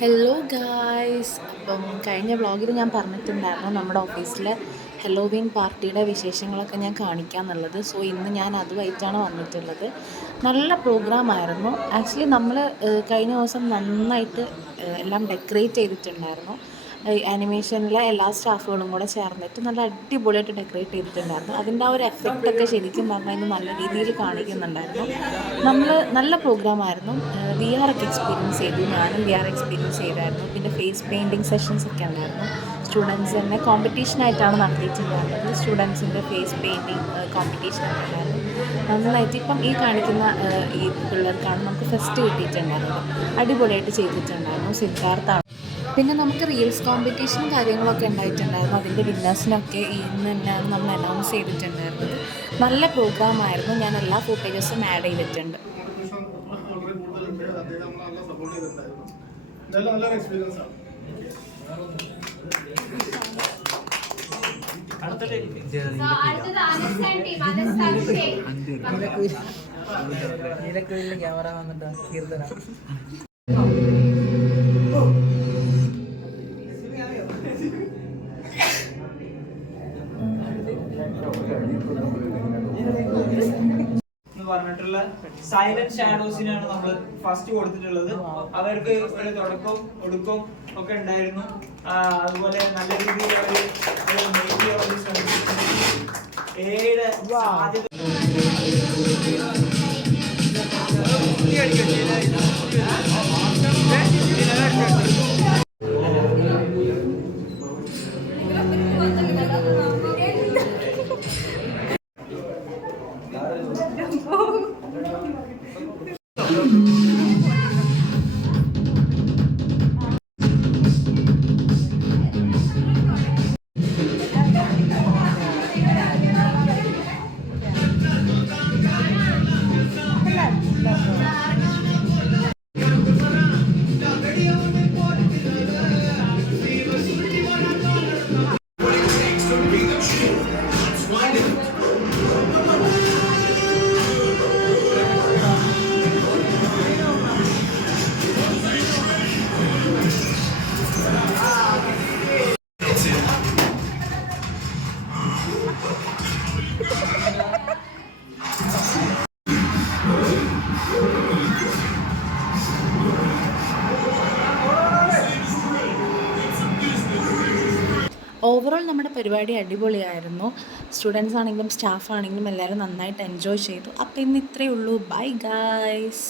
Hello guys. അപ്പം കഴിഞ്ഞ വ്ളോഗിൽ ഞാൻ പറഞ്ഞിട്ടുണ്ടായിരുന്നു നമ്മുടെ ഓഫീസിലെ ഹെലോവീൻ പാർട്ടിയുടെ വിശേഷങ്ങളൊക്കെ ഞാൻ കാണിക്കാമെന്നുള്ളത്. സോ ഇന്ന് ഞാൻ അതുമായിട്ടാണ് വന്നിട്ടുള്ളത്. നല്ല പ്രോഗ്രാമായിരുന്നു. ആക്ച്വലി നമ്മൾ കഴിഞ്ഞ ദിവസം നന്നായിട്ട് എല്ലാം ഡെക്കറേറ്റ് ചെയ്തിട്ടുണ്ടായിരുന്നു. ആനിമേഷനിലെ എല്ലാ സ്റ്റാഫുകളും കൂടെ ചേർന്നിട്ട് നല്ല അടിപൊളിയായിട്ട് ഡെക്കറേറ്റ് ചെയ്തിട്ടുണ്ടായിരുന്നു. അതിൻ്റെ ആ ഒരു എഫക്റ്റൊക്കെ ശരിക്കും പറഞ്ഞാൽ ഇന്ന് നല്ല രീതിയിൽ കാണിക്കുന്നുണ്ടായിരുന്നു. നമ്മൾ നല്ല പ്രോഗ്രാമായിരുന്നു. വി ആർ ഒക്കെ എക്സ്പീരിയൻസ് ചെയ്തു. ഞാനും വി ആർ എക്സ്പീരിയൻസ് ചെയ്തായിരുന്നു. പിന്നെ ഫേസ് പെയിൻറ്റിങ് സെഷൻസ് ഒക്കെ ഉണ്ടായിരുന്നു. സ്റ്റുഡൻസ് തന്നെ കോമ്പറ്റീഷനായിട്ടാണ് നടത്തിയിട്ടുണ്ടായിരുന്നത്. സ്റ്റുഡൻസിൻ്റെ ഫേസ് പെയിൻറ്റിങ് കോമ്പറ്റീഷനൊക്കെ ഉണ്ടായിരുന്നു. നന്നായിട്ട് ഇപ്പം ഈ കാണിക്കുന്ന ഈ പിള്ളേർക്കാണ് നമുക്ക് ഫസ്റ്റ് കിട്ടിയിട്ടുണ്ടായിരുന്നത്. അടിപൊളിയായിട്ട് ചെയ്തിട്ടുണ്ടായിരുന്നു. സിദ്ധാർത്ഥാണ്. പിന്നെ നമുക്ക് റീൽസ് കോമ്പറ്റീഷനും കാര്യങ്ങളൊക്കെ ഉണ്ടായിട്ടുണ്ടായിരുന്നു. അതിൻ്റെ വിന്നേഴ്സിനൊക്കെ ഇന്ന് തന്നെയാണ് നമ്മൾ അനൗൺസ് ചെയ്തിട്ടുണ്ടായിരുന്നത്. നല്ല പ്രോഗ്രാമായിരുന്നു. ഞാൻ എല്ലാ ഫുട്ടേജസും ആഡ് ചെയ്തിട്ടുണ്ട്. ക്യാമറ വന്നിട്ട് കീർത്തന പറഞ്ഞിട്ടുള്ള സൈലന്റ് ഷാഡോസിനാണ് നമ്മൾ ഫസ്റ്റ് കൊടുത്തിട്ടുള്ളത്. അവർക്ക് ഒരു തുടക്കം ഒടുക്കം ഒക്കെ ഉണ്ടായിരുന്നു. അതുപോലെ നല്ല രീതിയിൽ അവർ ഏഴ് സാധ്യത ഓവറോൾ നമ്മുടെ പരിപാടി അടിപൊളിയായിരുന്നു. സ്റ്റുഡൻസ് ആണെങ്കിലും സ്റ്റാഫ് ആണെങ്കിലും എല്ലാവരും നന്നായിട്ട് എൻജോയ് ചെയ്തു. അപ്പോൾ ഇന്ന് ഇത്രയേ ഉള്ളൂ. Bye guys.